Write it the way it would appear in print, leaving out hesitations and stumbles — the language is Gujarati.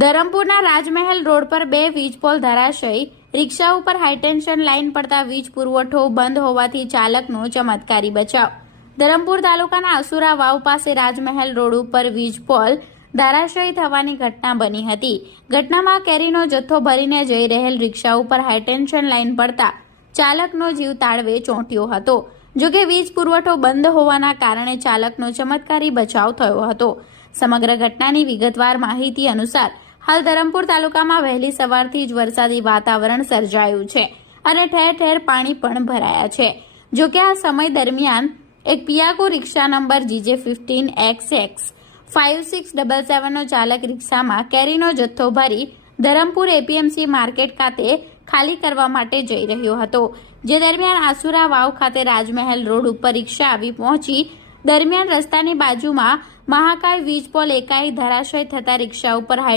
ધરમપુરના રાજમહેલ રોડ પર બે વીજપોલ ધરાશયી, રિક્ષા ઉપર હાઈટેન્શન લાઇન પડતા વીજ પુરવઠો બંધ હોવાથી ચાલકનો ચમત્કારી બચાવ। ધરમપુર તાલુકાના આસુરા વાવ પાસે રાજમહેલ રોડ ઉપર વીજપોલ ધરાશયી થવાની ઘટના બની હતી। ઘટનામાં કેરીનો જથ્થો ભરીને જઈ રહેલ રિક્ષા ઉપર હાઈટેન્શન લાઇન પડતા ચાલકનો જીવ તાળવે ચોંટ્યો હતો। જોકે વીજ પુરવઠો બંધ હોવાના કારણે ચાલકનો ચમત્કારી બચાવ થયો હતો। સમગ્ર ઘટનાની વિગતવાર માહિતી અનુસાર હાલ ધરમપુર તાલુકામાં વહેલી સવારથી જ વરસાદી વાતાવરણ સર્જાયું છે અને ઠેર ઠેર પાણી પણ ભરાયા છે। જોકે આ સમય દરમિયાન એક પિયાગો રિક્ષા નંબર GJ15XX 5677 નો ચાલક રિક્ષામાં કેરીનો જથ્થો ભરી ધરમપુર APMC માર્કેટ ખાતે ખાલી કરવા માટે જઈ રહ્યો હતો। જે દરમિયાન આસુરા વાવ ખાતે રાજમહેલ રોડ ઉપર રિક્ષા આવી પહોંચી દરમિયાન રસ્તાની બાજુમાં મહાકાય વીજપોલ એકાએક ધરાશય થતા રિક્ષા ઉપર